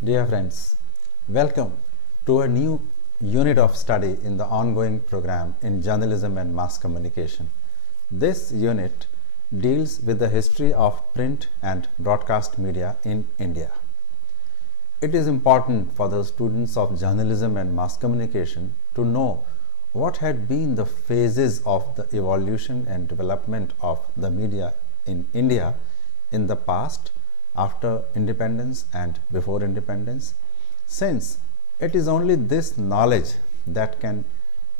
Dear friends, welcome to a new unit of study in the ongoing program in journalism and mass communication. This unit deals with the history of print and broadcast media in India. It is important for the students of journalism and mass communication to know what had been the phases of the evolution and development of the media in India in the past, after independence and before independence, since it is only this knowledge that can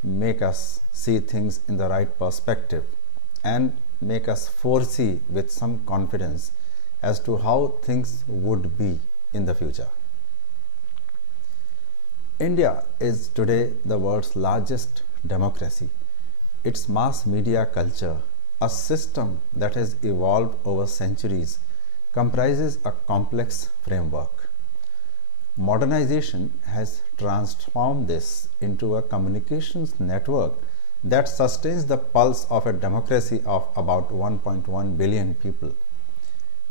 make us see things in the right perspective and make us foresee with some confidence as to how things would be in the future. India is today the world's largest democracy. Its mass media culture, a system that has evolved over centuries, comprises a complex framework. Modernization has transformed this into a communications network that sustains the pulse of a democracy of about 1.1 billion people.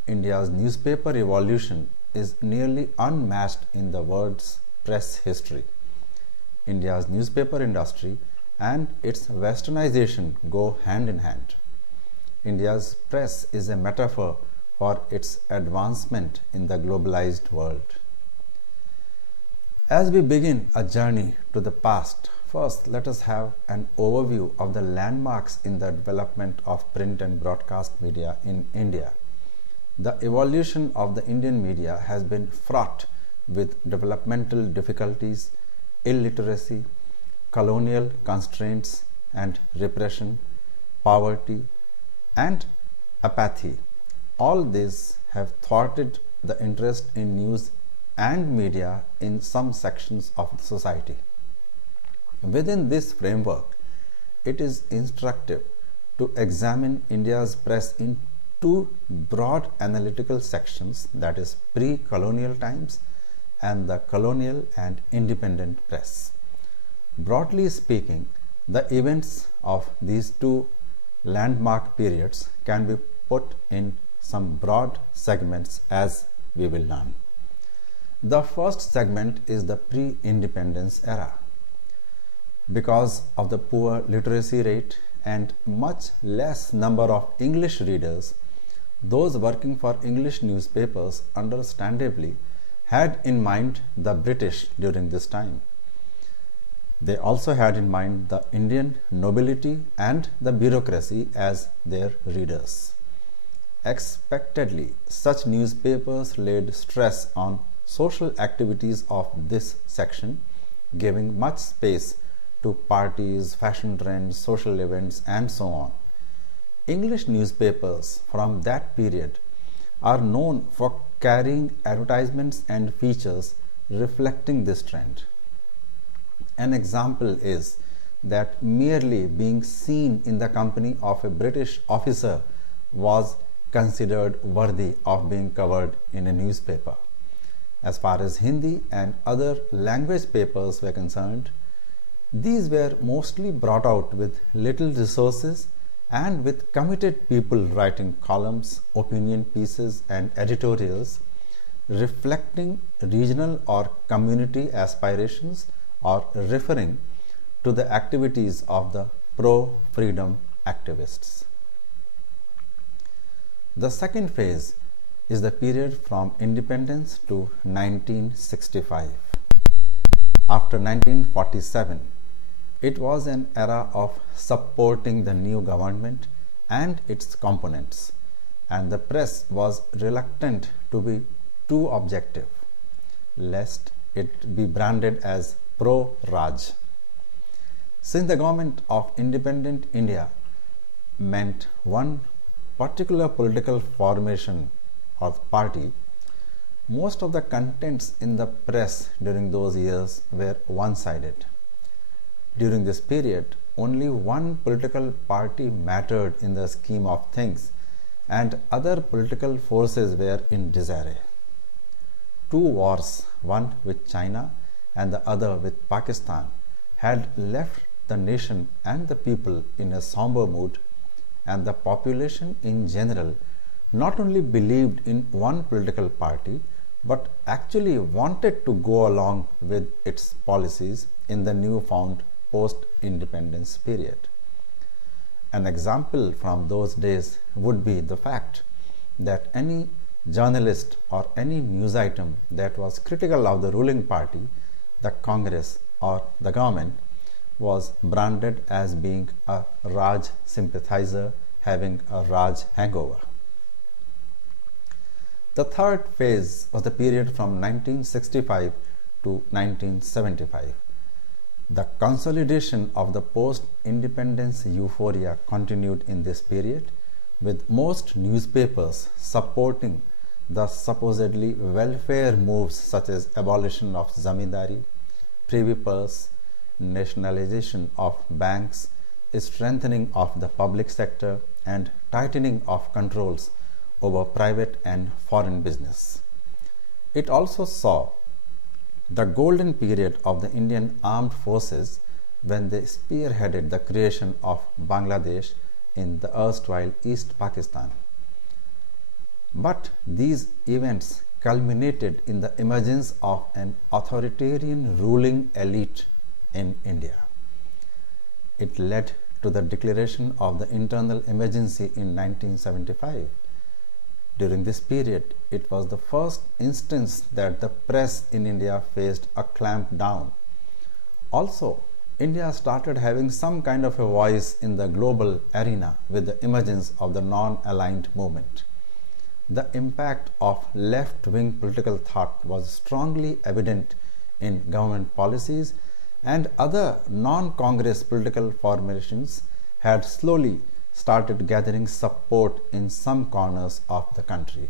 India's newspaper evolution is nearly unmatched in the world's press history. India's newspaper industry and its westernization go hand in hand. India's press is a metaphor for its advancement in the globalized world. As we begin a journey to the past, first let us have an overview of the landmarks in the development of print and broadcast media in India. The evolution of the Indian media has been fraught with developmental difficulties, illiteracy, colonial constraints and repression, poverty, and apathy. All these have thwarted the interest in news and media in some sections of the society. Within this framework, it is instructive to examine India's press in two broad analytical sections, that is, pre-colonial times and the colonial and independent press. Broadly speaking, the events of these two landmark periods can be put in some broad segments as we will learn. The first segment is the pre-independence era. Because of the poor literacy rate and much less number of English readers, those working for English newspapers understandably had in mind the British during this time. They also had in mind the Indian nobility and the bureaucracy as their readers. Expectedly, such newspapers laid stress on social activities of this section, giving much space to parties, fashion trends, social events, and so on. English newspapers from that period are known for carrying advertisements and features reflecting this trend. An example is that merely being seen in the company of a British officer was considered worthy of being covered in a newspaper. As far as Hindi and other language papers were concerned, these were mostly brought out with little resources and with committed people writing columns, opinion pieces, and editorials reflecting regional or community aspirations or referring to the activities of the pro-freedom activists. The second phase is the period from independence to 1965. After 1947, it was an era of supporting the new government and its components, and the press was reluctant to be too objective, lest it be branded as pro-Raj. Since the government of independent India meant one particular political formation or party, most of the contents in the press during those years were one-sided. During this period, only one political party mattered in the scheme of things, and other political forces were in disarray. Two wars, one with China and the other with Pakistan, had left the nation and the people in a somber mood, and the population in general not only believed in one political party but actually wanted to go along with its policies in the newfound post-independence period. An example from those days would be the fact that any journalist or any news item that was critical of the ruling party, the Congress or the government, was branded as being a Raj sympathizer having a Raj hangover. The third phase was the period from 1965 to 1975. The consolidation of the post-independence euphoria continued in this period, with most newspapers supporting the supposedly welfare moves such as abolition of zamindari, privy purse, nationalization of banks, strengthening of the public sector, and tightening of controls over private and foreign business. It also saw the golden period of the Indian armed forces when they spearheaded the creation of Bangladesh in the erstwhile East Pakistan. But these events culminated in the emergence of an authoritarian ruling elite in India. It led to the declaration of the internal emergency in 1975. During this period, it was the first instance that the press in India faced a clampdown. Also, India started having some kind of a voice in the global arena with the emergence of the non-aligned movement. The impact of left-wing political thought was strongly evident in government policies, and other non-Congress political formations had slowly started gathering support in some corners of the country.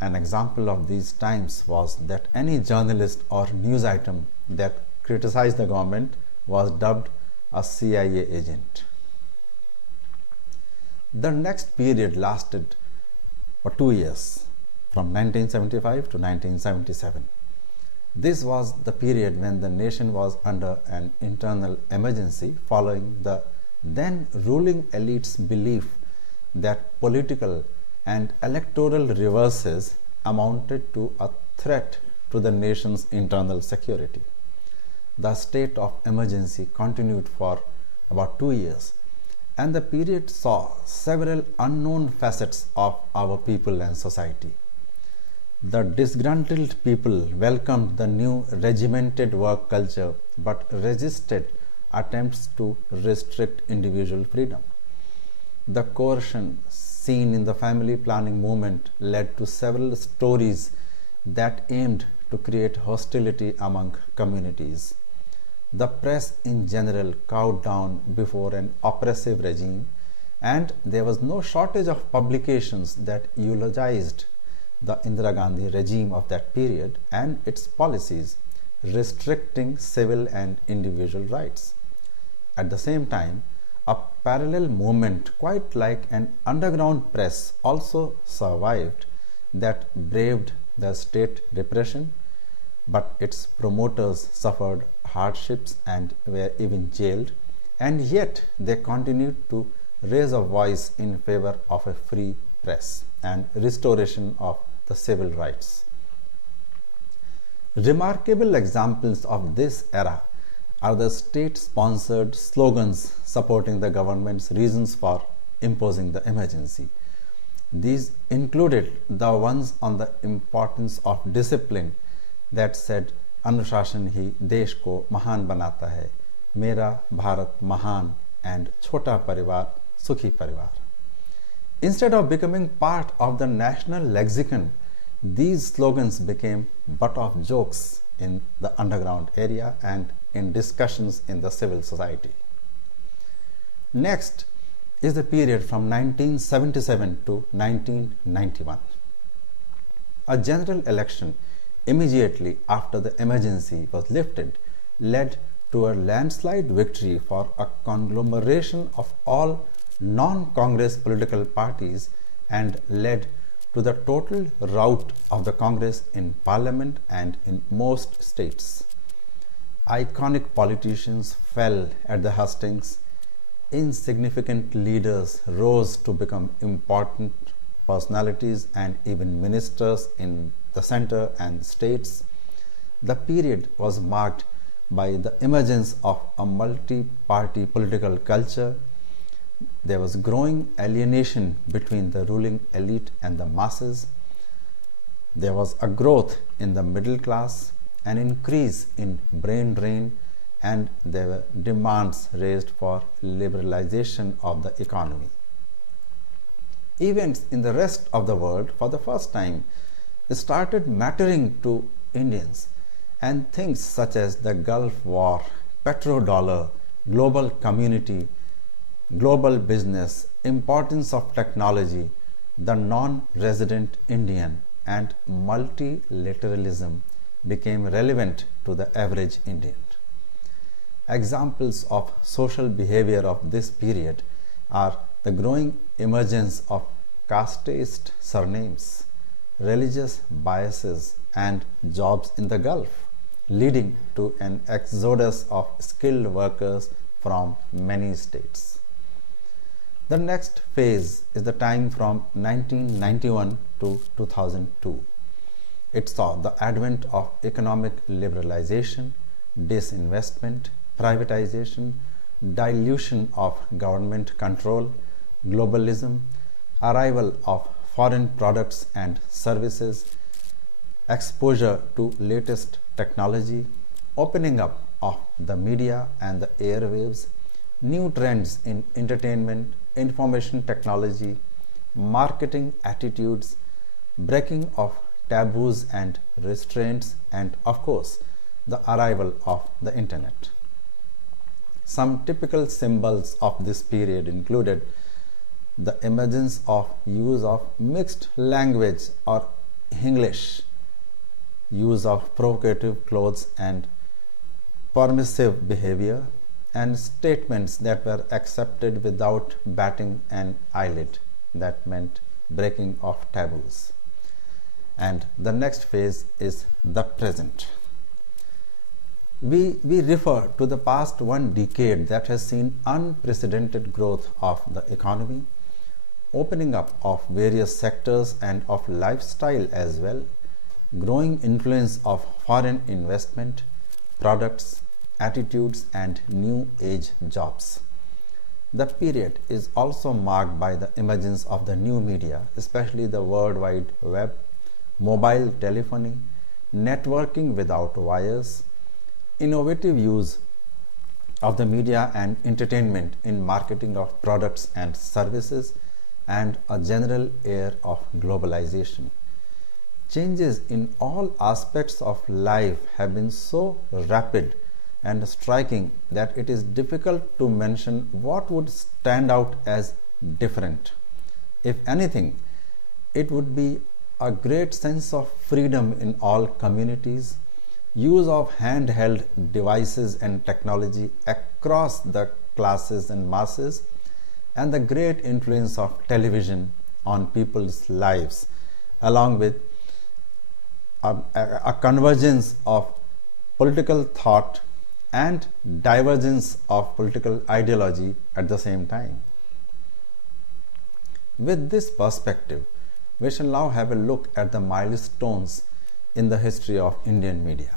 An example of these times was that any journalist or news item that criticized the government was dubbed a CIA agent. The next period lasted for 2 years, from 1975 to 1977. This was the period when the nation was under an internal emergency following the then ruling elite's belief that political and electoral reverses amounted to a threat to the nation's internal security. The state of emergency continued for about 2 years, and the period saw several unknown facets of our people and society. The disgruntled people welcomed the new regimented work culture but resisted attempts to restrict individual freedom. The coercion seen in the family planning movement led to several stories that aimed to create hostility among communities. The press in general cowed down before an oppressive regime, and there was no shortage of publications that eulogized the Indira Gandhi regime of that period and its policies restricting civil and individual rights. At the same time, a parallel movement, quite like an underground press, also survived that braved the state repression, but its promoters suffered hardships and were even jailed, and yet they continued to raise a voice in favor of a free press and restoration of the civil rights. Remarkable examples of this era are the state-sponsored slogans supporting the government's reasons for imposing the emergency. These included the ones on the importance of discipline that said, "Anushashan hi desh ko mahan banata hai, mera Bharat mahan," and "Chota parivar, sukhi parivar." Instead of becoming part of the national lexicon, these slogans became butt of jokes in the underground area and in discussions in the civil society. Next is the period from 1977 to 1991. A general election immediately after the emergency was lifted led to a landslide victory for a conglomeration of all non-Congress political parties and led to the total rout of the Congress in Parliament and in most states. Iconic politicians fell at the hustings. Insignificant leaders rose to become important personalities and even ministers in the center and states. The period was marked by the emergence of a multi-party political culture. There was growing alienation between the ruling elite and the masses. There was a growth in the middle class, an increase in brain drain, and there were demands raised for liberalization of the economy. Events in the rest of the world for the first time started mattering to Indians, and things such as the Gulf War, petrodollar, global community, global business, importance of technology, the non-resident Indian, and multilateralism became relevant to the average Indian. Examples of social behavior of this period are the growing emergence of casteist surnames, religious biases, and jobs in the Gulf, leading to an exodus of skilled workers from many states. The next phase is the time from 1991 to 2002. It saw the advent of economic liberalization, disinvestment, privatization, dilution of government control, globalism, arrival of foreign products and services, exposure to latest technology, opening up of the media and the airwaves, new trends in entertainment, information technology, marketing attitudes, breaking of taboos and restraints, and of course, the arrival of the internet. Some typical symbols of this period included the emergence of use of mixed language or English, use of provocative clothes and permissive behavior, and statements that were accepted without batting an eyelid, that meant breaking of taboos. And the next phase is the present. We refer to the past one decade that has seen unprecedented growth of the economy, opening up of various sectors and of lifestyle as well, growing influence of foreign investment, products, attitudes, and new age jobs. The period is also marked by the emergence of the new media, especially the World Wide Web, mobile telephony, networking without wires, innovative use of the media and entertainment in marketing of products and services, and a general air of globalization. Changes in all aspects of life have been so rapid and striking that it is difficult to mention what would stand out as different. If anything, it would be a great sense of freedom in all communities, use of handheld devices and technology across the classes and masses, and the great influence of television on people's lives, along with a convergence of political thought and divergence of political ideology at the same time. With this perspective, we shall now have a look at the milestones in the history of Indian media.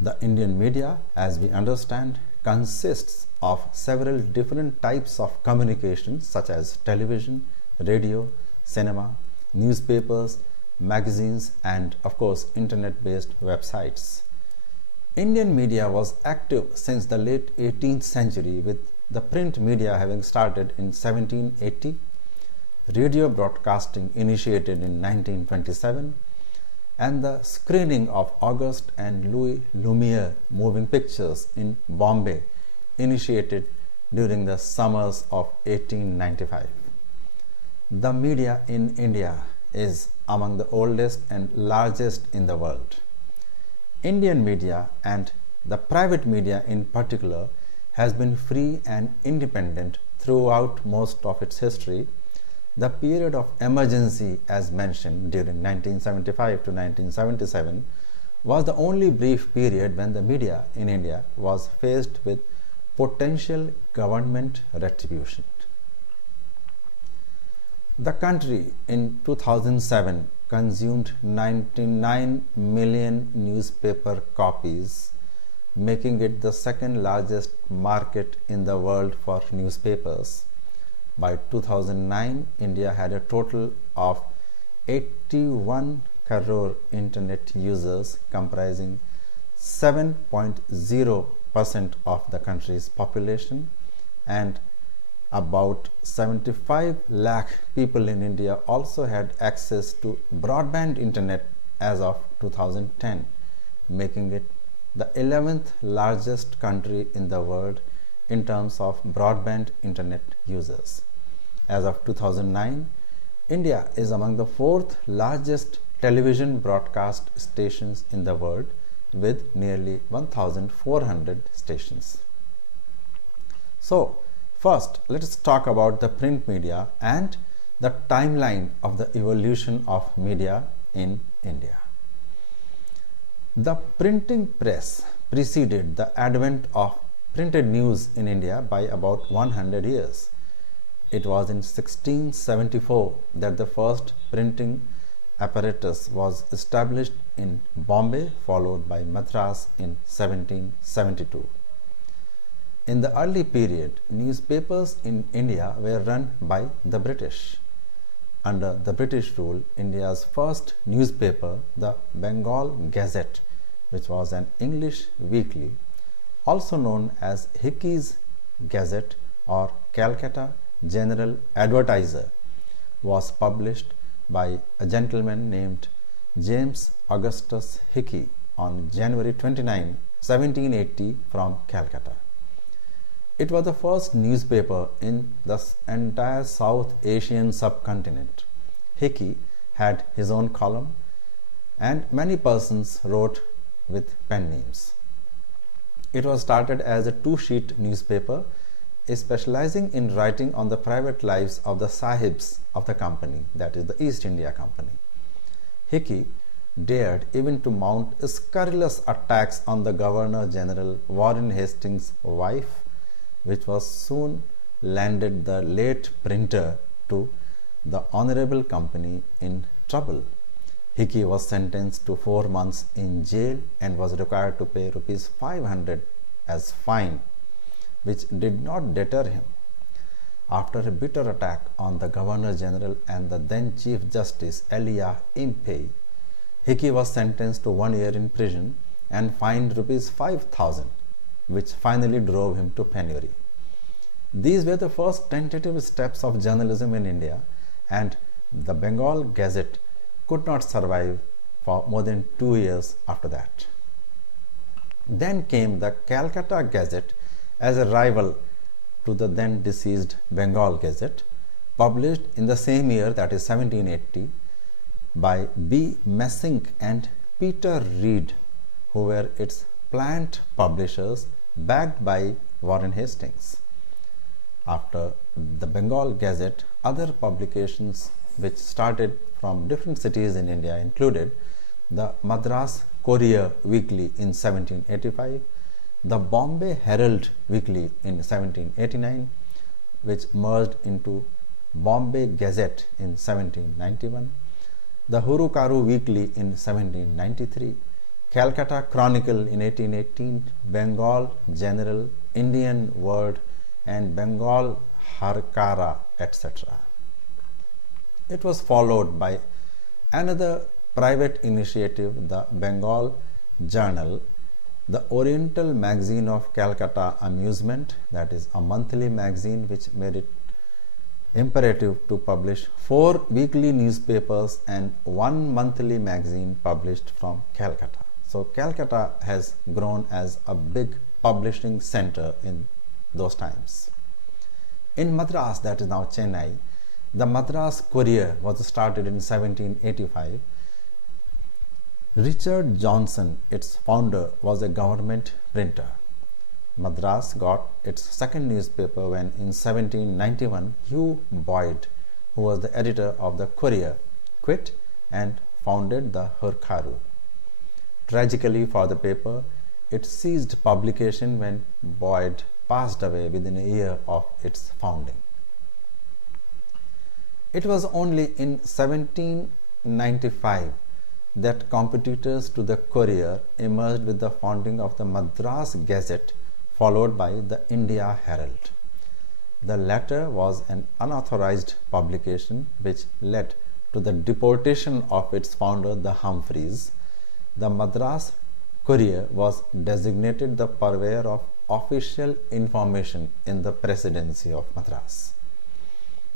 The Indian media, as we understand, consists of several different types of communication such as television, radio, cinema, newspapers, magazines, and of course internet-based websites. Indian media was active since the late 18th century, with the print media having started in 1780, radio broadcasting initiated in 1927, and the screening of Auguste and Louis Lumiere moving pictures in Bombay initiated during the summers of 1895. The media in India is among the oldest and largest in the world. Indian media, and the private media in particular, has been free and independent throughout most of its history. The period of emergency, as mentioned during 1975 to 1977, was the only brief period when the media in India was faced with potential government retribution. The country in 2007 consumed 99 million newspaper copies, making it the second largest market in the world for newspapers. By 2009, India had a total of 81 crore internet users, comprising 7.0% of the country's population, and about 75 lakh people in India also had access to broadband internet as of 2010, making it the 11th largest country in the world in terms of broadband internet users. As of 2009, India is among the fourth largest television broadcast stations in the world, with nearly 1,400 stations. So, first, let us talk about the print media and the timeline of the evolution of media in India. The printing press preceded the advent of printed news in India by about 100 years. It was in 1674 that the first printing apparatus was established in Bombay, followed by Madras in 1772. In the early period, newspapers in India were run by the British. Under the British rule, India's first newspaper, the Bengal Gazette, which was an English weekly, also known as Hickey's Gazette or Calcutta General Advertiser, was published by a gentleman named James Augustus Hickey on January 29, 1780 from Calcutta. It was the first newspaper in the entire South Asian subcontinent. Hickey had his own column, and many persons wrote with pen names. It was started as a two-sheet newspaper, specializing in writing on the private lives of the sahibs of the company, that is the East India Company. Hickey dared even to mount scurrilous attacks on the Governor General Warren Hastings' wife, which was soon landed the late printer to the Honorable Company in trouble. Hickey was sentenced to 4 months in jail and was required to pay rupees 500 as fine, which did not deter him. After a bitter attack on the Governor General and the then Chief Justice Elia Impey, Hickey was sentenced to 1 year in prison and fined rupees 5,000, which finally drove him to penury. These were the first tentative steps of journalism in India, and the Bengal Gazette could not survive for more than 2 years after that. Then came the Calcutta Gazette as a rival to the then deceased Bengal Gazette, published in the same year, that is 1780, by B. Messing and Peter Reed, who were its plant publishers, backed by Warren Hastings. After the Bengal Gazette, other publications which started from different cities in India included the Madras Courier Weekly in 1785, the Bombay Herald Weekly in 1789, which merged into Bombay Gazette in 1791, the Hurukaru Weekly in 1793, Calcutta Chronicle in 1818, Bengal General, Indian Word, and Bengal Harkara, etc. It was followed by another private initiative, the Bengal Journal, the Oriental Magazine of Calcutta Amusement, that is a monthly magazine which made it imperative to publish 4 weekly newspapers and 1 monthly magazine published from Calcutta. So Calcutta has grown as a big publishing center in those times. In Madras, that is now Chennai, the Madras Courier was started in 1785. Richard Johnson, its founder, was a government printer. Madras got its second newspaper when in 1791 Hugh Boyd, who was the editor of the Courier, quit and founded the Hurkaru. Tragically for the paper, it ceased publication when Boyd passed away within a year of its founding. It was only in 17 1795 that competitors to the Courier emerged with the founding of the Madras Gazette, followed by the India Herald. The latter was an unauthorized publication which led to the deportation of its founder, the Humphreys. The Madras Courier was designated the purveyor of official information in the Presidency of Madras.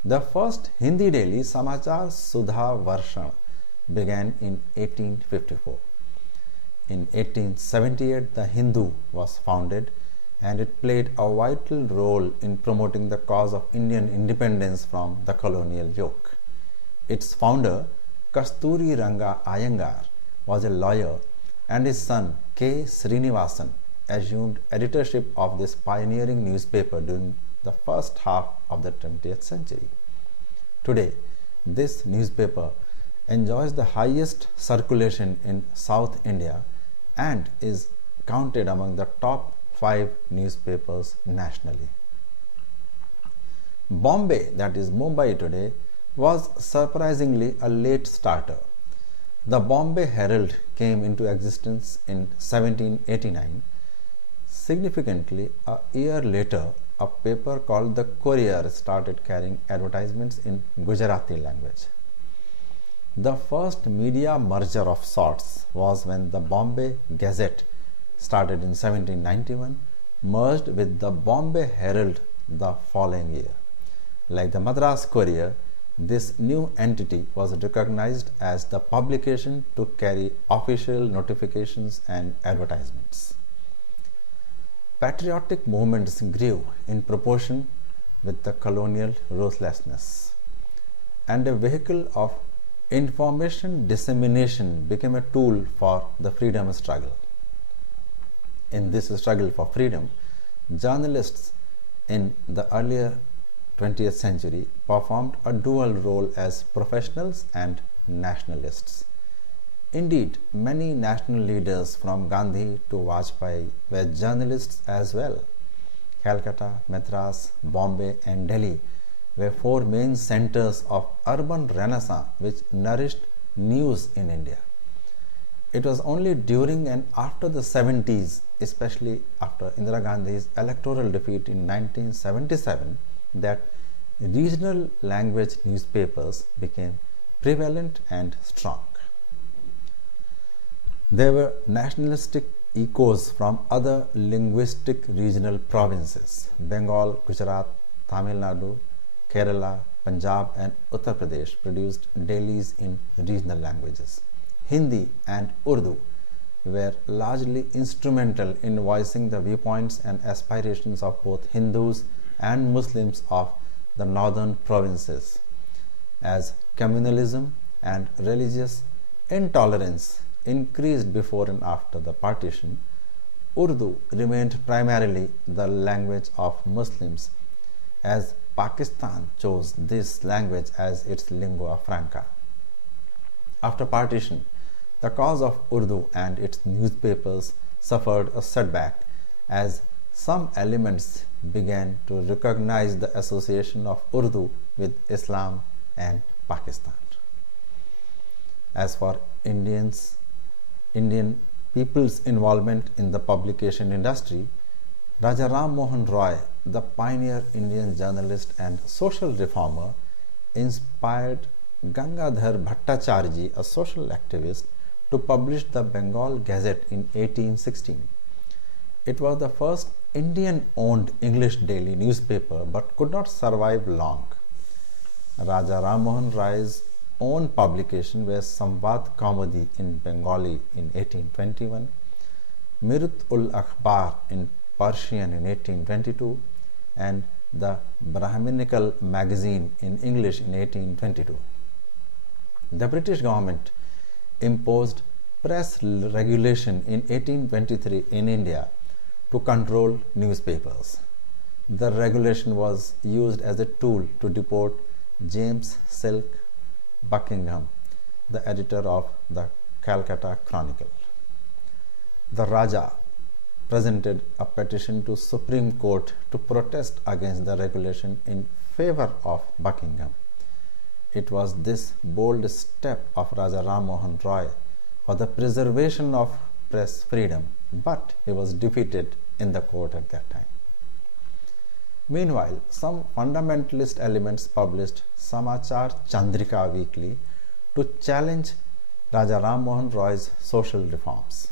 The first Hindi daily, Samachar Sudha Varshan, began in 1854. In 1878, the Hindu was founded, and it played a vital role in promoting the cause of Indian independence from the colonial yoke. Its founder, Kasturi Ranga Iyengar, was a lawyer, and his son K. Srinivasan assumed editorship of this pioneering newspaper during the first half of the 20th century. Today, this newspaper enjoys the highest circulation in South India and is counted among the top 5 newspapers nationally. Bombay, that is Mumbai today, was surprisingly a late starter. The Bombay Herald came into existence in 1789. Significantly, a year later, a paper called the Courier started carrying advertisements in Gujarati language. The first media merger of sorts was when the Bombay Gazette, started in 1791, merged with the Bombay Herald the following year. Like the Madras Courier, this new entity was recognized as the publication to carry official notifications and advertisements. Patriotic movements grew in proportion with the colonial ruthlessness, and a vehicle of information dissemination became a tool for the freedom struggle. In this struggle for freedom, journalists in the earlier 20th century performed a dual role as professionals and nationalists. Indeed, many national leaders from Gandhi to Vajpayee were journalists as well. Calcutta, Madras, Bombay and Delhi were 4 main centers of urban renaissance which nourished news in India. It was only during and after the 70s, especially after Indira Gandhi's electoral defeat in 1977, that regional language newspapers became prevalent and strong. There were nationalistic echoes from other linguistic regional provinces. Bengal, Gujarat, Tamil Nadu, Kerala, Punjab and Uttar Pradesh produced dailies in regional languages. Hindi and Urdu were largely instrumental in voicing the viewpoints and aspirations of both Hindus and Muslims of the northern provinces. As communalism and religious intolerance increased before and after the partition, Urdu remained primarily the language of Muslims, as Pakistan chose this language as its lingua franca. After partition, the cause of Urdu and its newspapers suffered a setback as some elements began to recognize the association of Urdu with Islam and Pakistan. As for Indian people's involvement in the publication industry, Raja Ram Mohan Roy, the pioneer Indian journalist and social reformer, inspired Gangadhar Bhattacharya, a social activist, to publish the Bengal Gazette in 1816. It was the first Indian-owned English daily newspaper but could not survive long. Raja Ram Mohan Roy's own publication was Samvad Kaumudi in Bengali in 1821, Mirut-ul-Akhbar in Persian in 1822, and the Brahminical magazine in English in 1822. The British government imposed press regulation in 1823 in India to control newspapers. The regulation was used as a tool to deport James Silk Buckingham, the editor of the Calcutta Chronicle. The Raja presented a petition to Supreme Court to protest against the regulation in favor of Buckingham. It was this bold step of Raja Ram Mohan Roy for the preservation of press freedom, but he was defeated in the court at that time. Meanwhile, some fundamentalist elements published Samachar Chandrika weekly to challenge Raja Ram Mohan Roy's social reforms.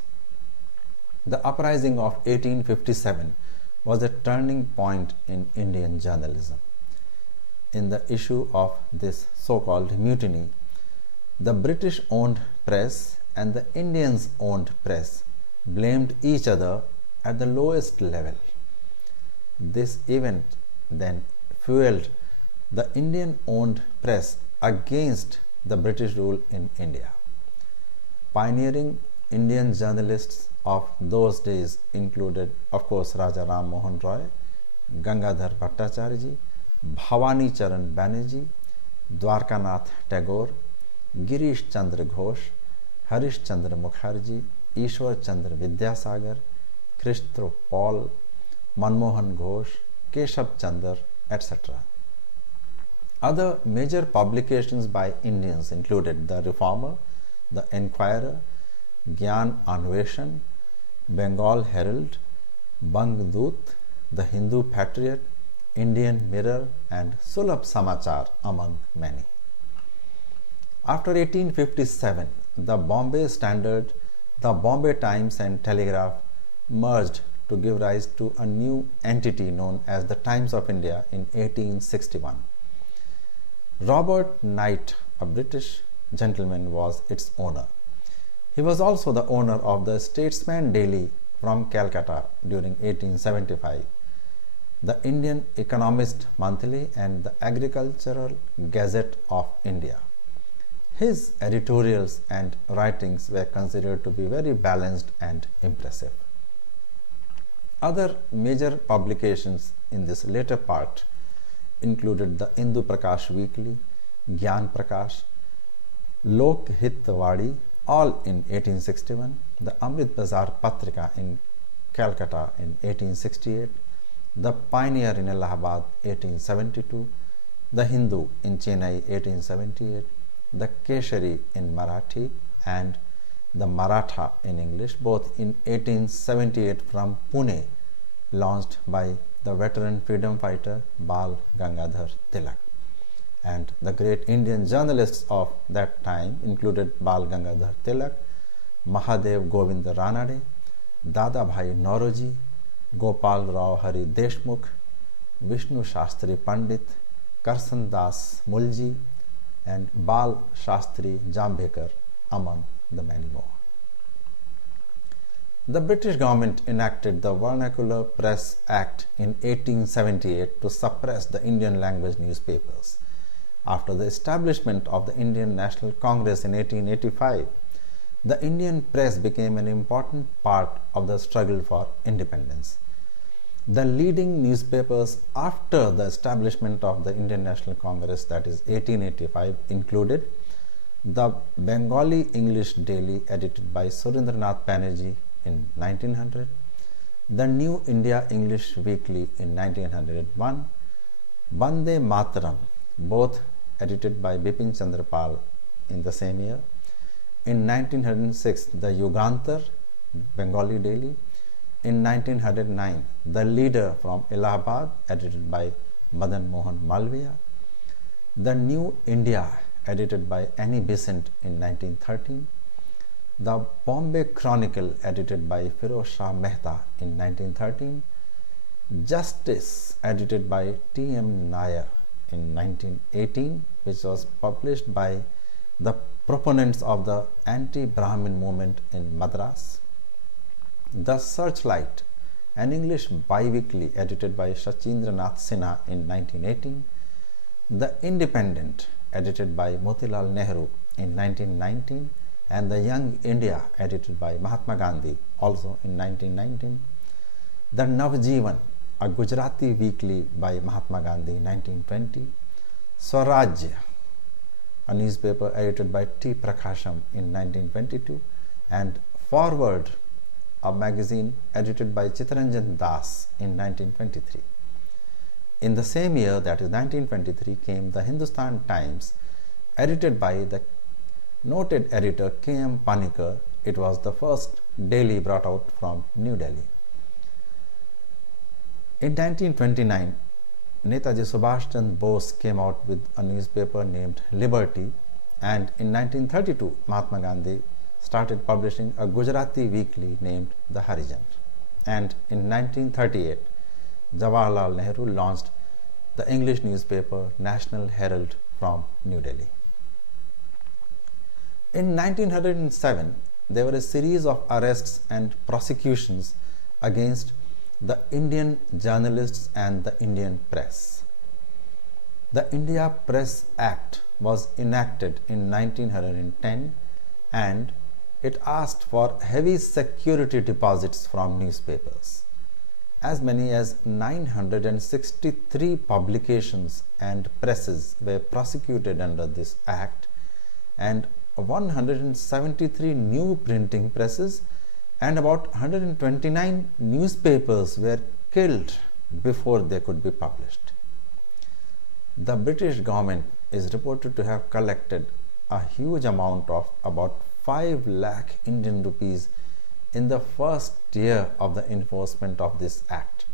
The uprising of 1857 was a turning point in Indian journalism. In the issue of this so-called mutiny, the British-owned press and the Indians-owned press blamed each other at the lowest level. This event then fueled the Indian-owned press against the British rule in India. Pioneering Indian journalists of those days included, of course, Raja Ram Mohan Roy, Gangadhar Bhattacharya ji, Bhavani Charan Banerjee, Dwarkanath Tagore, Girish Chandra Ghosh, Harish Chandra Mukherjee, Ishwar Chandra Vidyasagar, Christopher Paul, Manmohan Ghosh, Keshav Chandra, etc. Other major publications by Indians included The Reformer, The Enquirer, Gyan Anveshan, Bengal Herald, Bang Doot, The Hindu Patriot, Indian Mirror, and Sulabh Samachar, among many. After 1857, the Bombay Standard, the Bombay Times and Telegraph merged to give rise to a new entity known as the Times of India in 1861. Robert Knight, a British gentleman, was its owner. He was also the owner of the Statesman Daily from Calcutta during 1875, the Indian Economist Monthly, and the Agricultural Gazette of India. His editorials and writings were considered to be very balanced and impressive. Other major publications in this later part included the Indu Prakash Weekly, Gyan Prakash, Lok Hitwadi, all in 1861, the Amrit Bazar Patrika in Calcutta in 1868, the Pioneer in Allahabad 1872, the Hindu in Chennai 1878, the Keshari in Marathi, and the Maratha in English, both in 1878 from Pune, launched by the veteran freedom fighter Bal Gangadhar Tilak. And the great Indian journalists of that time included Bal Gangadhar Tilak, Mahadev Govind Ranade, Dada Bhai Nauroji, Gopal Rao Hari Deshmukh, Vishnu Shastri Pandit, Karsan Das Mulji, and Bal Shastri Jambekar, among the many more. The British government enacted the Vernacular Press Act in 1878 to suppress the Indian language newspapers. After the establishment of the Indian National Congress in 1885, the Indian press became an important part of the struggle for independence. The leading newspapers after the establishment of the Indian National Congress, that is 1885, included the Bengali English Daily edited by Surendranath Banerjee in 1900, the New India English Weekly in 1901, Bande Mataram, both edited by Bipin Chandra Pal in the same year. In 1906, the Yugantar, Bengali Daily. In 1909, The Leader from Allahabad, edited by Madan Mohan Malviya. The New India, edited by Annie Besant in 1913. The Bombay Chronicle, edited by Firoz Shah Mehta in 1913. Justice, edited by T.M. Nair in 1918, which was published by the proponents of the anti-Brahmin movement in Madras. The Searchlight, an English bi-weekly edited by Sachindranath Sinha in 1918. The Independent, edited by Motilal Nehru in 1919, and The Young India, edited by Mahatma Gandhi, also in 1919. The Navjeevan, a Gujarati weekly by Mahatma Gandhi in 1920. Swarajya, a newspaper edited by T. Prakasham in 1922, and Forward, a magazine edited by Chittaranjan Das in 1923. In the same year, that is 1923, came the Hindustan Times, Edited by the noted editor K.M. Panikkar, it was the first daily brought out from New Delhi. In 1929, Netaji Subhash Chandra Bose came out with a newspaper named Liberty, and in 1932, Mahatma Gandhi started publishing a Gujarati weekly named The Harijan. And in 1938, Jawaharlal Nehru launched the English newspaper National Herald from New Delhi. In 1907, there were a series of arrests and prosecutions against the Indian journalists and the Indian press. The India Press Act was enacted in 1910 and it asked for heavy security deposits from newspapers. As many as 963 publications and presses were prosecuted under this act, and 173 new printing presses and about 129 newspapers were killed before they could be published. The British government is reported to have collected a huge amount of about 5 lakh Indian rupees in the first year of the enforcement of this act,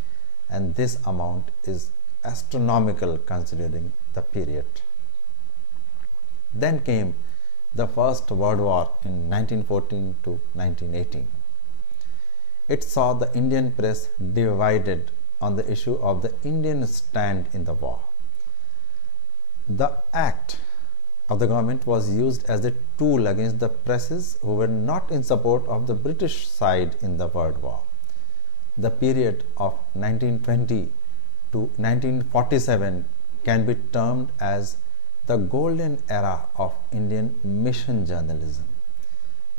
and this amount is astronomical considering the period. Then came the First World War in 1914 to 1918. It saw the Indian press divided on the issue of the Indian stand in the war. The act of the government was used as a tool against the presses who were not in support of the British side in the World War. The period of 1920 to 1947 can be termed as the golden era of Indian mission journalism.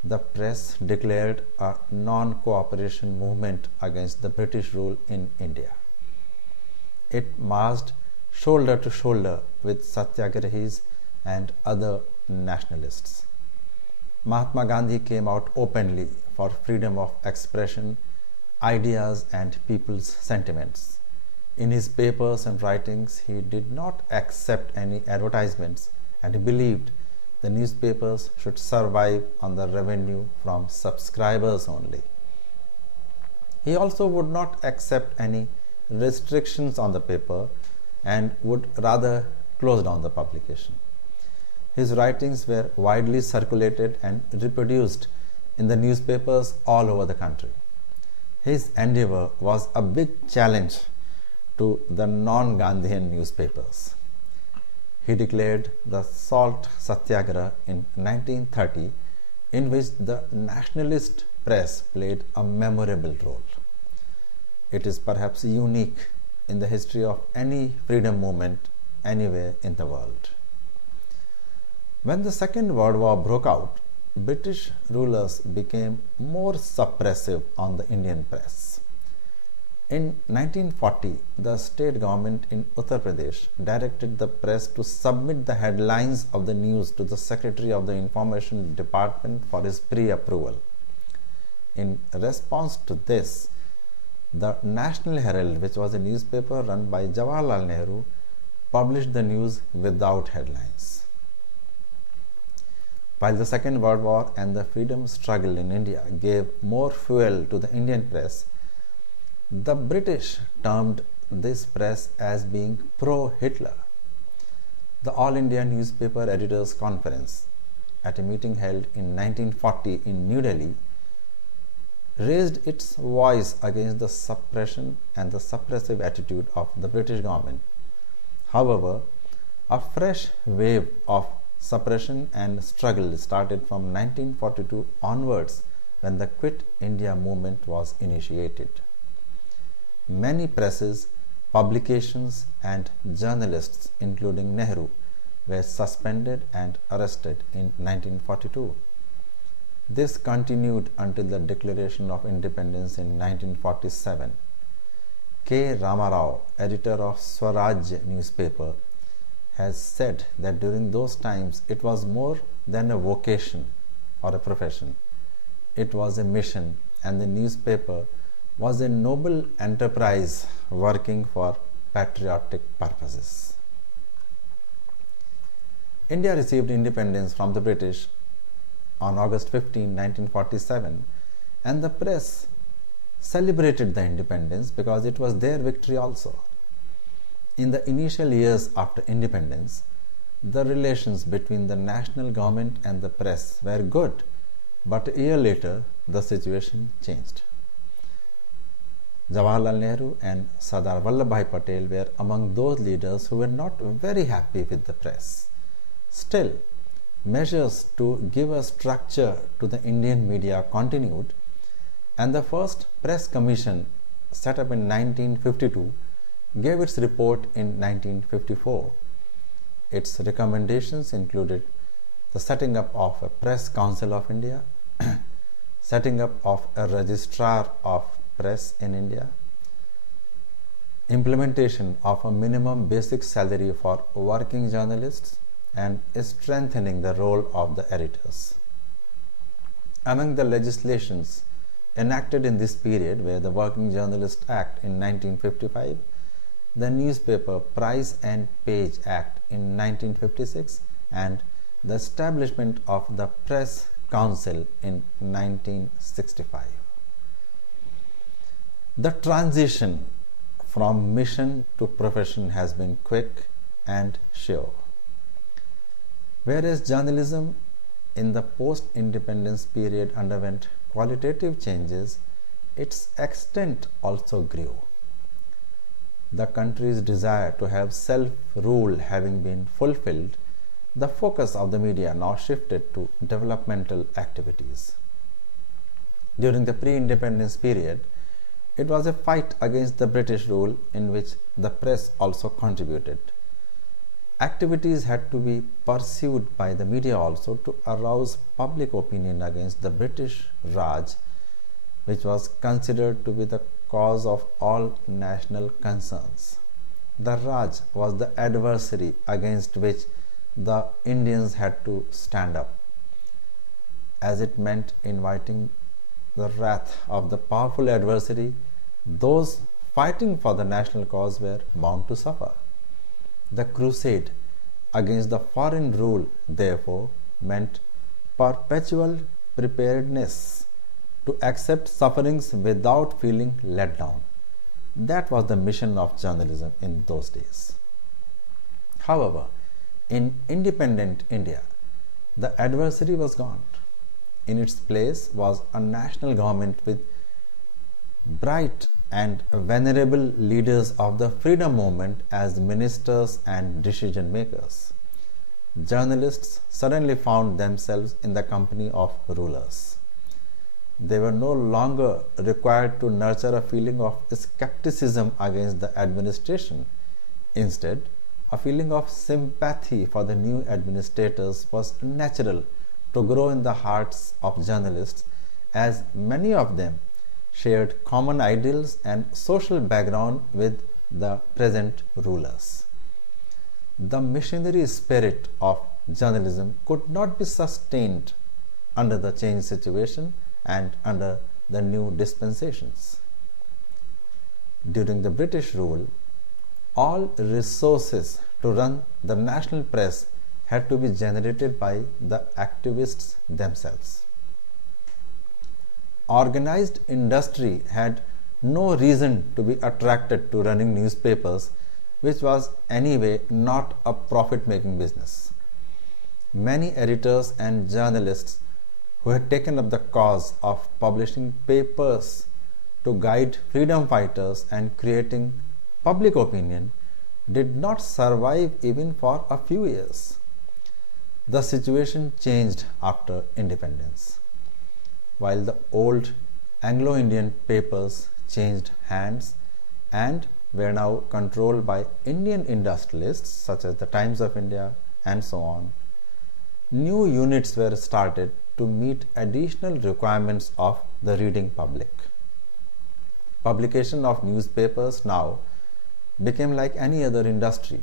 The press declared a non-cooperation movement against the British rule in India. It marched shoulder to shoulder with satyagrahis and other nationalists. Mahatma Gandhi came out openly for freedom of expression, ideas and people's sentiments. In his papers and writings, he did not accept any advertisements and he believed the newspapers should survive on the revenue from subscribers only. He also would not accept any restrictions on the paper and would rather close down the publication. His writings were widely circulated and reproduced in the newspapers all over the country. His endeavor was a big challenge to the non-Gandhian newspapers. He declared the Salt Satyagraha in 1930, in which the nationalist press played a memorable role. It is perhaps unique in the history of any freedom movement anywhere in the world. When the Second World War broke out, British rulers became more suppressive on the Indian press. In 1940, the state government in Uttar Pradesh directed the press to submit the headlines of the news to the Secretary of the Information Department for his pre-approval. In response to this, the National Herald, which was a newspaper run by Jawaharlal Nehru, published the news without headlines. While the Second World War and the freedom struggle in India gave more fuel to the Indian press, the British termed this press as being pro-Hitler. The All India Newspaper Editors Conference, at a meeting held in 1940 in New Delhi, raised its voice against the suppression and the suppressive attitude of the British government. However, a fresh wave of suppression and struggle started from 1942 onwards, when the Quit India movement was initiated. Many presses, publications and journalists, including Nehru, were suspended and arrested in 1942. This continued until the declaration of independence in 1947. K. Ramarao, editor of Swaraj newspaper, has said that during those times it was more than a vocation or a profession. It was a mission, and the newspaper was a noble enterprise working for patriotic purposes. India received independence from the British on August 15, 1947, and the press celebrated the independence because it was their victory also. In the initial years after independence, the relations between the national government and the press were good, but a year later the situation changed. Jawaharlal Nehru and Sardar Vallabhbhai Patel were among those leaders who were not very happy with the press. Still, measures to give a structure to the Indian media continued, and the first press commission, set up in 1952, gave its report in 1954. Its recommendations included the setting up of a Press Council of India, setting up of a Registrar of Press in India, implementation of a minimum basic salary for working journalists, and strengthening the role of the editors. Among the legislations enacted in this period were the Working Journalist Act in 1955, the Newspaper Price and Page Act in 1956, and the establishment of the Press Council in 1965. The transition from mission to profession has been quick and sure. Whereas journalism in the post-independence period underwent qualitative changes, its extent also grew. The country's desire to have self-rule having been fulfilled, the focus of the media now shifted to developmental activities. During the pre-independence period, it was a fight against the British rule in which the press also contributed. Activities had to be pursued by the media also to arouse public opinion against the British Raj, which was considered to be the cause of all national concerns. The Raj was the adversary against which the Indians had to stand up, as it meant inviting the wrath of the powerful adversary. Those fighting for the national cause were bound to suffer. The crusade against the foreign rule, therefore, meant perpetual preparedness to accept sufferings without feeling let down. That was the mission of journalism in those days. However, in independent India, the adversary was gone. In its place was a national government with bright and venerable leaders of the freedom movement as ministers and decision makers. Journalists suddenly found themselves in the company of rulers. They were no longer required to nurture a feeling of skepticism against the administration. Instead, a feeling of sympathy for the new administrators was natural to grow in the hearts of journalists, as many of them shared common ideals and social background with the present rulers. The missionary spirit of journalism could not be sustained under the changed situation and under the new dispensations. During the British rule, all resources to run the national press had to be generated by the activists themselves. Organized industry had no reason to be attracted to running newspapers, which was anyway not a profit-making business. Many editors and journalists who had taken up the cause of publishing papers to guide freedom fighters and creating public opinion did not survive even for a few years. The situation changed after independence. While the old Anglo-Indian papers changed hands and were now controlled by Indian industrialists such as the Times of India and so on, new units were started to meet additional requirements of the reading public. Publication of newspapers now became like any other industry,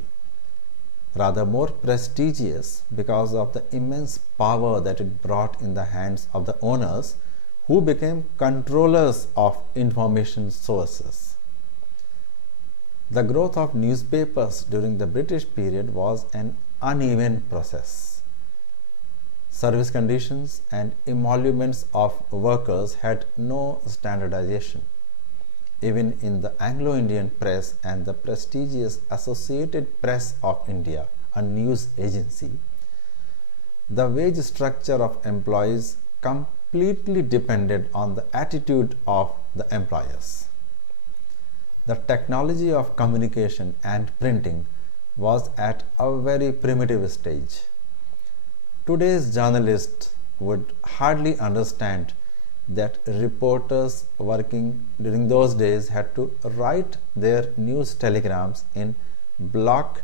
rather more prestigious because of the immense power that it brought in the hands of the owners, who became controllers of information sources. The growth of newspapers during the British period was an uneven process. Service conditions and emoluments of workers had no standardization. Even in the Anglo-Indian press and the prestigious Associated Press of India, a news agency, the wage structure of employees completely depended on the attitude of the employers. The technology of communication and printing was at a very primitive stage. Today's journalists would hardly understand that reporters working during those days had to write their news telegrams in block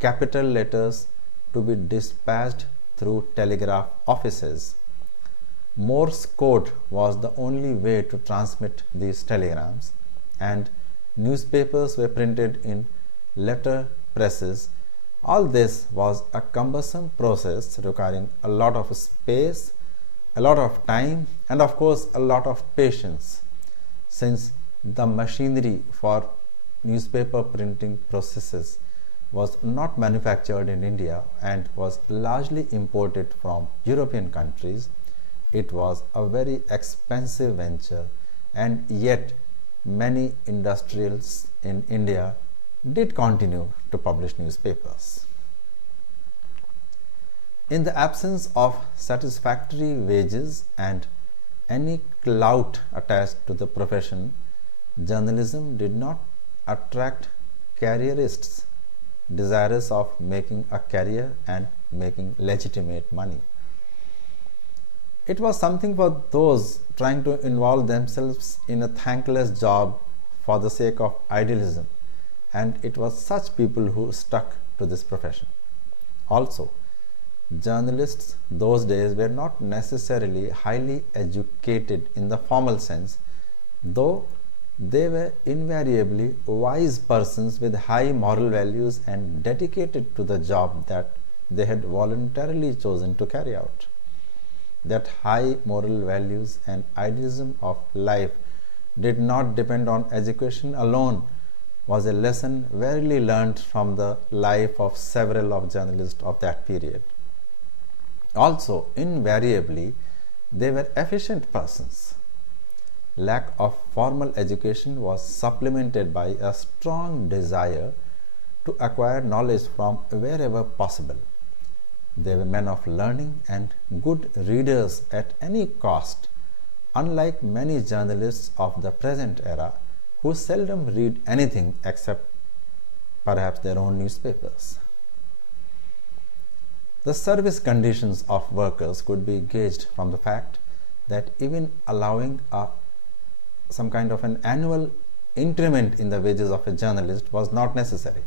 capital letters to be dispatched through telegraph offices. Morse code was the only way to transmit these telegrams, and newspapers were printed in letter presses. All this was a cumbersome process requiring a lot of space, a lot of time, and of course a lot of patience, since the machinery for newspaper printing processes was not manufactured in India and was largely imported from European countries. It was a very expensive venture, and yet many industrials in India did continue to publish newspapers. In the absence of satisfactory wages and any clout attached to the profession, journalism did not attract careerists desirous of making a career and making legitimate money. It was something for those trying to involve themselves in a thankless job for the sake of idealism, and it was such people who stuck to this profession. Also, journalists those days were not necessarily highly educated in the formal sense, though they were invariably wise persons with high moral values and dedicated to the job that they had voluntarily chosen to carry out. That high moral values and idealism of life did not depend on education alone was a lesson verily learnt from the life of several of journalists of that period. Also, invariably, they were efficient persons. Lack of formal education was supplemented by a strong desire to acquire knowledge from wherever possible. They were men of learning and good readers at any cost, unlike many journalists of the present era who seldom read anything except perhaps their own newspapers. The service conditions of workers could be gauged from the fact that even allowing some kind of an annual increment in the wages of a journalist was not necessary.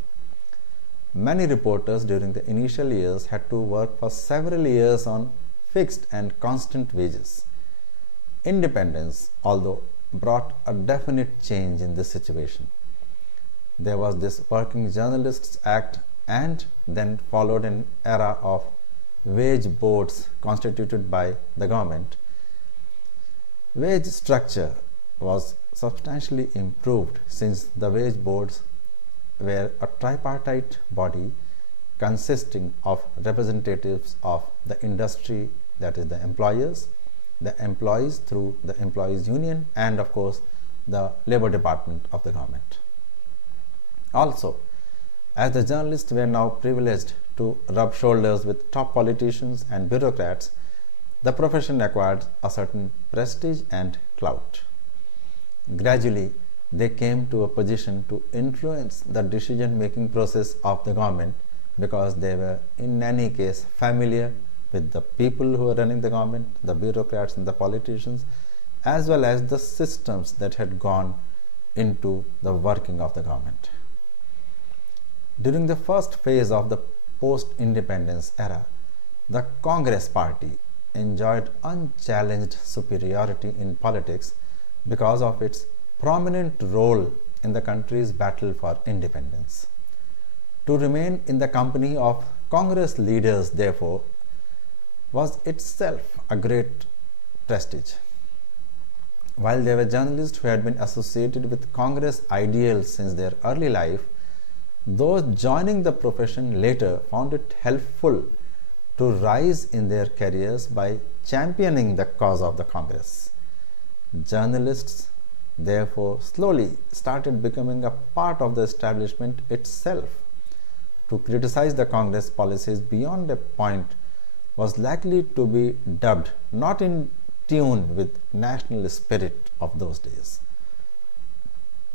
Many reporters during the initial years had to work for several years on fixed and constant wages. Independence, although, brought a definite change in this situation. There was this Working Journalists Act, and then followed an era of wage boards constituted by the government. Wage structure was substantially improved since the wage boards were a tripartite body consisting of representatives of the industry, that is the employers, the employees through the employees union, and of course the labor department of the government. Also, as the journalists were now privileged to rub shoulders with top politicians and bureaucrats, the profession acquired a certain prestige and clout. Gradually, they came to a position to influence the decision-making process of the government because they were in any case familiar with the people who were running the government, the bureaucrats and the politicians, as well as the systems that had gone into the working of the government. During the first phase of the post-independence era, the Congress party enjoyed unchallenged superiority in politics because of its prominent role in the country's battle for independence. To remain in the company of Congress leaders, therefore, was itself a great prestige. While there were journalists who had been associated with Congress ideals since their early life, Those joining the profession later found it helpful to rise in their careers by championing the cause of the Congress. Journalists, therefore, slowly started becoming a part of the establishment itself. To criticize the Congress policies beyond a point was likely to be dubbed not in tune with national spirit of those days.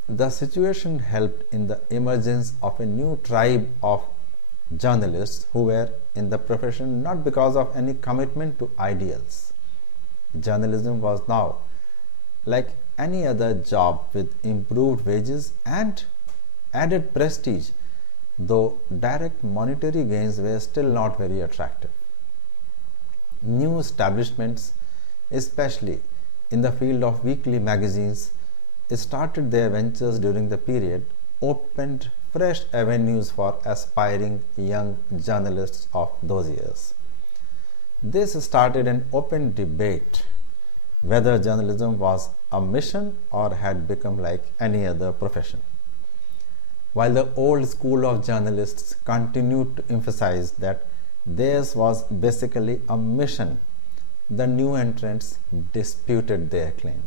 The situation helped in the emergence of a new tribe of journalists who were in the profession not because of any commitment to ideals. Journalism was now like any other job with improved wages and added prestige, though direct monetary gains were still not very attractive. New establishments, especially in the field of weekly magazines, started their ventures during the period, opened fresh avenues for aspiring young journalists of those years. This started an open debate whether journalism was a mission or had become like any other profession. While the old school of journalists continued to emphasize that theirs was basically a mission, the new entrants disputed their claim.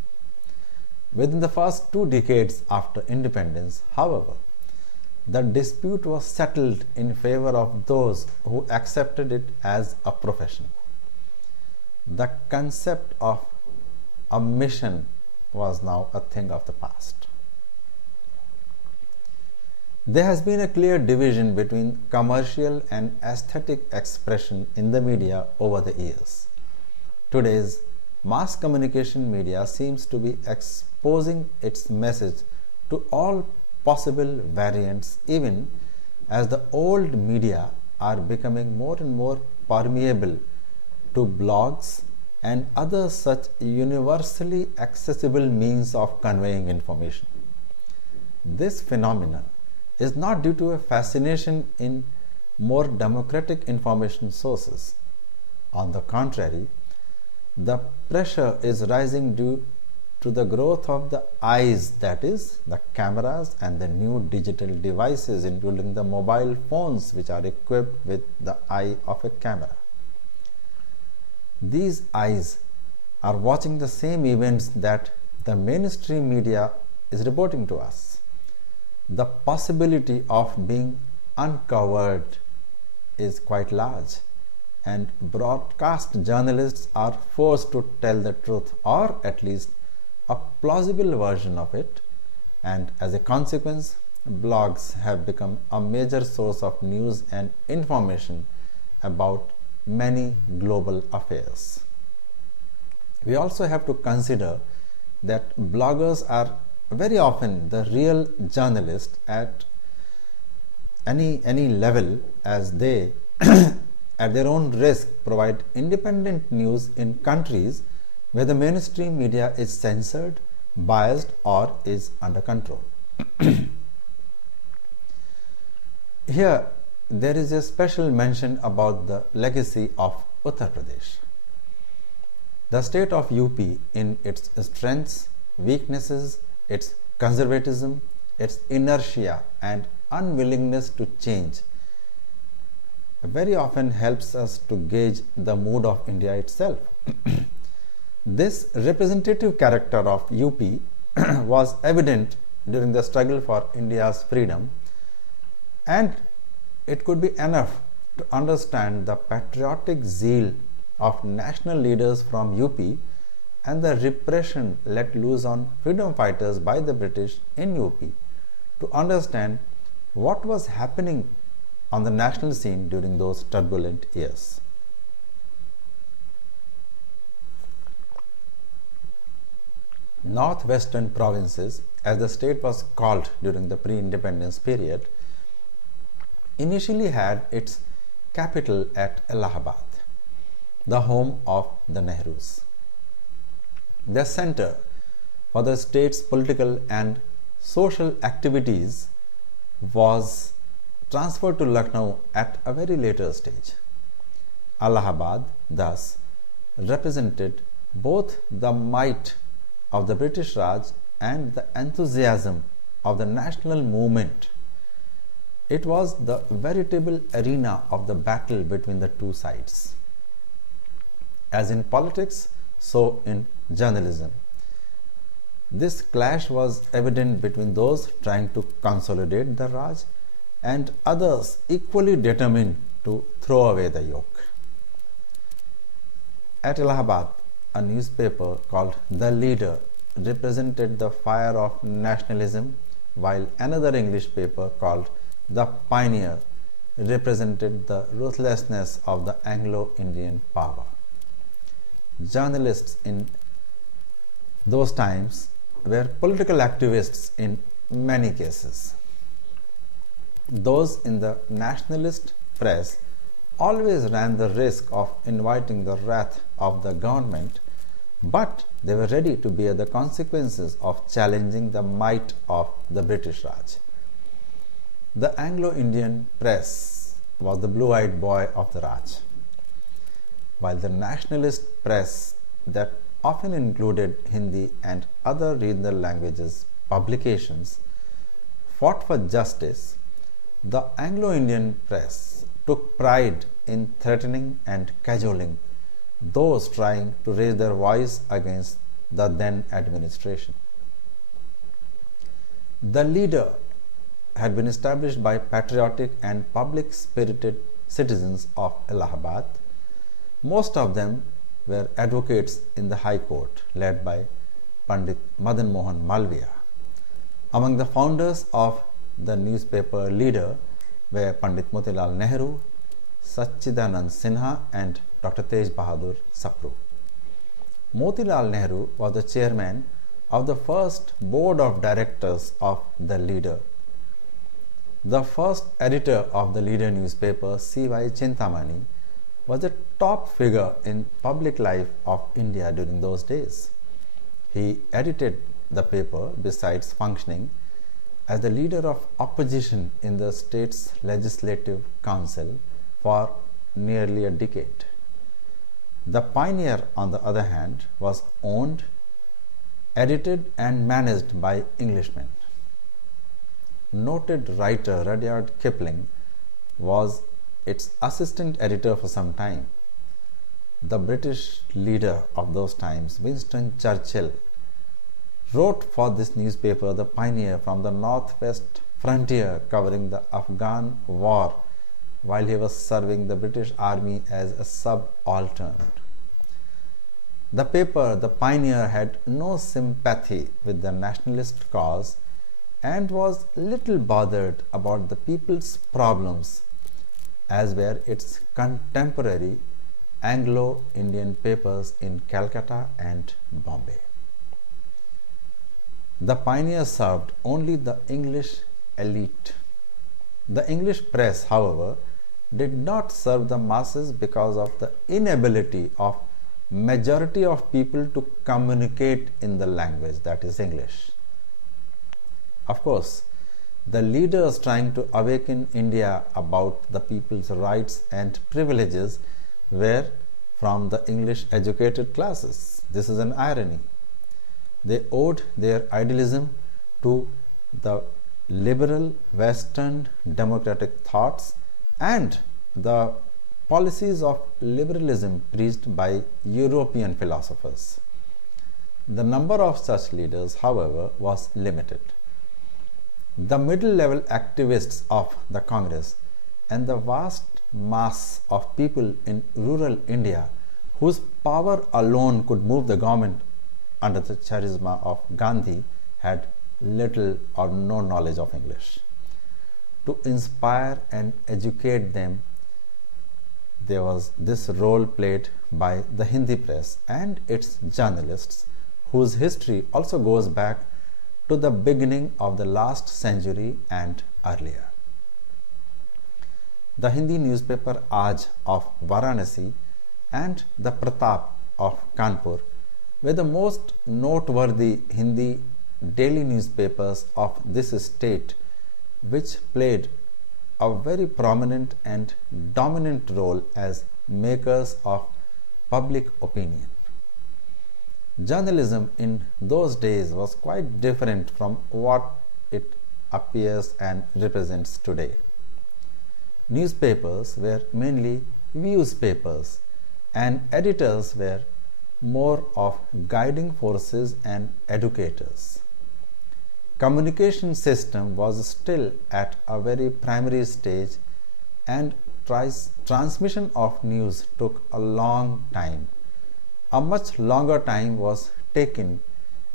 Within the first 2 decades after independence, however, the dispute was settled in favor of those who accepted it as a profession. The concept of a mission was now a thing of the past. There has been a clear division between commercial and aesthetic expression in the media over the years. Today's mass communication media seems to be exposing its message to all possible variants, even as the old media are becoming more and more permeable to blogs and other such universally accessible means of conveying information. This phenomenon is not due to a fascination in more democratic information sources. On the contrary, the pressure is rising due to the growth of the eyes, that is, the cameras and the new digital devices, including the mobile phones, which are equipped with the eye of a camera. These eyes are watching the same events that the mainstream media is reporting to us. The possibility of being uncovered is quite large, and broadcast journalists are forced to tell the truth, or at least a plausible version of it, and as a consequence, blogs have become a major source of news and information about many global affairs. We also have to consider that bloggers are very often the real journalists at any level, as they at their own risk provide independent news in countries where the mainstream media is censored, biased, or is under control. Here there is a special mention about the legacy of Uttar Pradesh. The state of UP, in its strengths, weaknesses, its conservatism, its inertia and unwillingness to change, very often helps us to gauge the mood of India itself. This representative character of UP was evident during the struggle for India's freedom, and it could be enough to understand the patriotic zeal of national leaders from UP and the repression let loose on freedom fighters by the British in UP to understand what was happening on the national scene during those turbulent years. Northwestern provinces, as the state was called during the pre-independence period, initially had its capital at Allahabad, the home of the Nehrus. The center for the state's political and social activities was transferred to Lucknow at a very later stage. Allahabad thus represented both the might of the British Raj and the enthusiasm of the national movement. It was the veritable arena of the battle between the two sides. As in politics, so in journalism. This clash was evident between those trying to consolidate the Raj and others equally determined to throw away the yoke. At Allahabad, a newspaper called The Leader represented the fire of nationalism, while another English paper called The Pioneer represented the ruthlessness of the Anglo-Indian power. Journalists in those times were political activists in many cases. Those in the nationalist press always ran the risk of inviting the wrath of the government, but they were ready to bear the consequences of challenging the might of the British Raj. The Anglo-Indian press was the blue-eyed boy of the Raj, while the nationalist press that often included Hindi and other regional languages publications fought for justice. The Anglo-Indian press took pride in threatening and cajoling those trying to raise their voice against the then administration. The Leader had been established by patriotic and public-spirited citizens of Allahabad. Most of them were advocates in the High Court, led by Pandit Madan Mohan Malviya. Among the founders of the newspaper Leader were Pandit Motilal Nehru, Sachidanand Sinha and Dr. Tej Bahadur Sapru. Motilal Nehru was the chairman of the first board of directors of the Leader. The first editor of the Leader newspaper, C.Y. Chintamani, was a top figure in public life of India during those days. He edited the paper besides functioning as the leader of opposition in the state's legislative council for nearly a decade. The Pioneer, on the other hand, was owned, edited and managed by Englishmen. Noted writer Rudyard Kipling was its assistant editor for some time. The British leader of those times, Winston Churchill, wrote for this newspaper, The Pioneer, from the northwest frontier covering the Afghan war while he was serving the British Army as a subaltern. The paper, The Pioneer, had no sympathy with the nationalist cause and was little bothered about the people's problems, as were its contemporary Anglo-Indian papers in Calcutta and Bombay. The Pioneer served only the English elite. The English press, however, did not serve the masses because of the inability of majority of people to communicate in the language, that is English. Of course, the leaders trying to awaken India about the people's rights and privileges were from the English educated classes. This is an irony. They owed their idealism to the liberal Western democratic thoughts and the policies of liberalism preached by European philosophers. The number of such leaders, however, was limited. The middle level activists of the Congress and the vast mass of people in rural India whose power alone could move the government under the charisma of Gandhi had little or no knowledge of English. To inspire and educate them, there was this role played by the Hindi press and its journalists, whose history also goes back to the beginning of the last century and earlier. The Hindi newspaper Aaj of Varanasi and the Pratap of Kanpur were the most noteworthy Hindi daily newspapers of this state, which played a very prominent and dominant role as makers of public opinion. Journalism in those days was quite different from what it appears and represents today. newspapers were mainly views papers, and editors were more of guiding forces and educators. Communication system was still at a very primary stage, and transmission of news took a long time. A much longer time was taken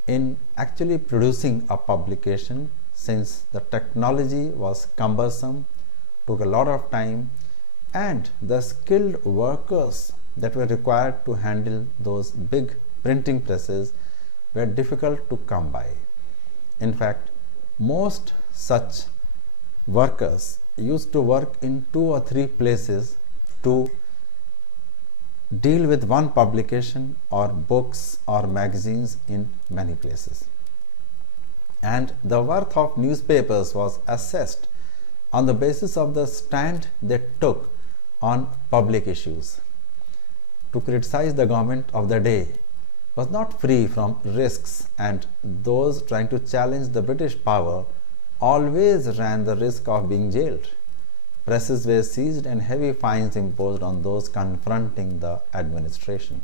in actually producing a publication, since the technology was cumbersome, took a lot of time, and the skilled workers that were required to handle those big printing presses were difficult to come by. In fact, most such workers used to work in 2 or 3 places to deal with one publication or books or magazines in many places. And the worth of newspapers was assessed on the basis of the stand they took on public issues. To criticize the government of the day was not free from risks, and those trying to challenge the British power always ran the risk of being jailed. Presses were seized and heavy fines imposed on those confronting the administration.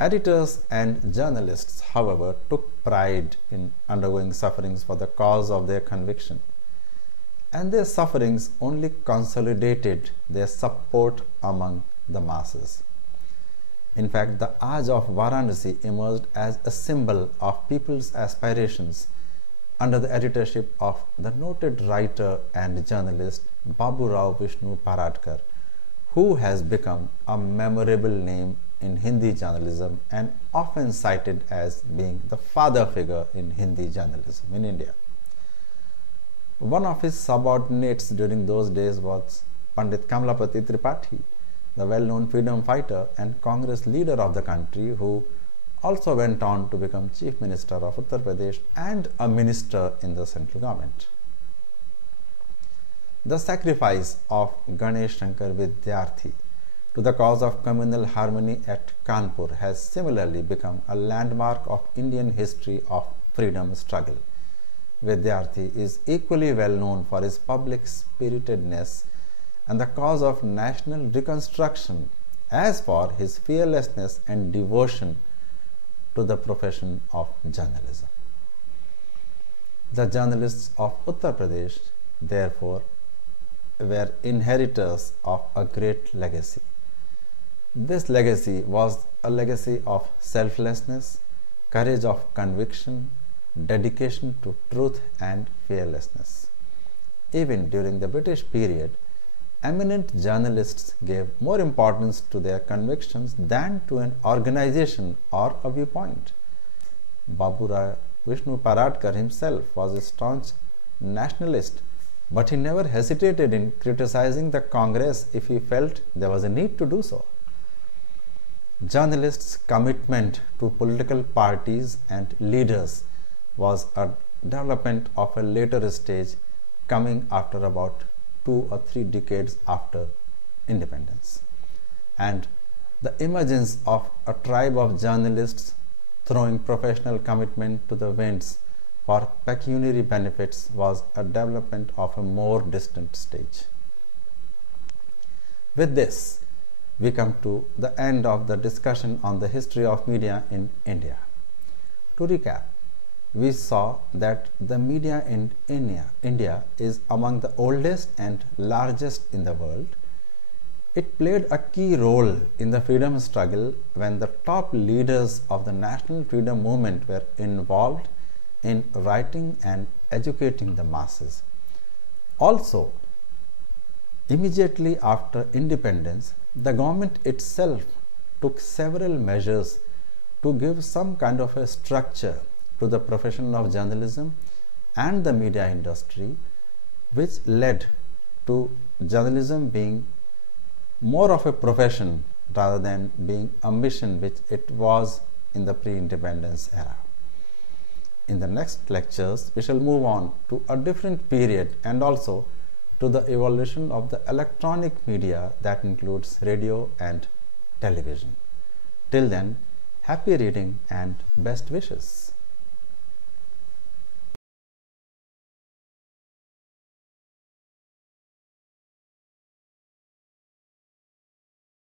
Editors and journalists, however, took pride in undergoing sufferings for the cause of their conviction, and their sufferings only consolidated their support among the masses. In fact, the Aj of Varanasi emerged as a symbol of people's aspirations under the editorship of the noted writer and journalist Babu Rao Vishnu Paradkar, who has become a memorable name in Hindi journalism and often cited as being the father figure in Hindi journalism in India. One of his subordinates during those days was Pandit Kamlapati Tripathi, the well-known freedom fighter and Congress leader of the country, who also went on to become Chief Minister of Uttar Pradesh and a minister in the central government. The sacrifice of Ganesh Shankar Vidyarthi to the cause of communal harmony at Kanpur has similarly become a landmark of Indian history of freedom struggle. Vidyarthi is equally well known for his public spiritedness and the cause of national reconstruction as for his fearlessness and devotion to the profession of journalism. The journalists of Uttar Pradesh, therefore, were inheritors of a great legacy. This legacy was a legacy of selflessness, courage of conviction, dedication to truth and fearlessness. Even during the British period, eminent journalists gave more importance to their convictions than to an organization or a viewpoint. Babu Rao Vishnu Paradkar himself was a staunch nationalist, but he never hesitated in criticizing the Congress if he felt there was a need to do so. Journalists' commitment to political parties and leaders was a development of a later stage, coming after about 2 or 3 decades after independence. And the emergence of a tribe of journalists throwing professional commitment to the winds for pecuniary benefits was a development of a more distant stage. With this, we come to the end of the discussion on the history of media in India. To recap, we saw that the media in India is among the oldest and largest in the world. It played a key role in the freedom struggle when the top leaders of the national freedom movement were involved in writing and educating the masses. Also, immediately after independence, the government itself took several measures to give some kind of a structure to the profession of journalism and the media industry, which led to journalism being more of a profession rather than being a mission, which it was in the pre-independence era. In the next lectures, we shall move on to a different period and also to the evolution of the electronic media that includes radio and television. Till then, happy reading and best wishes.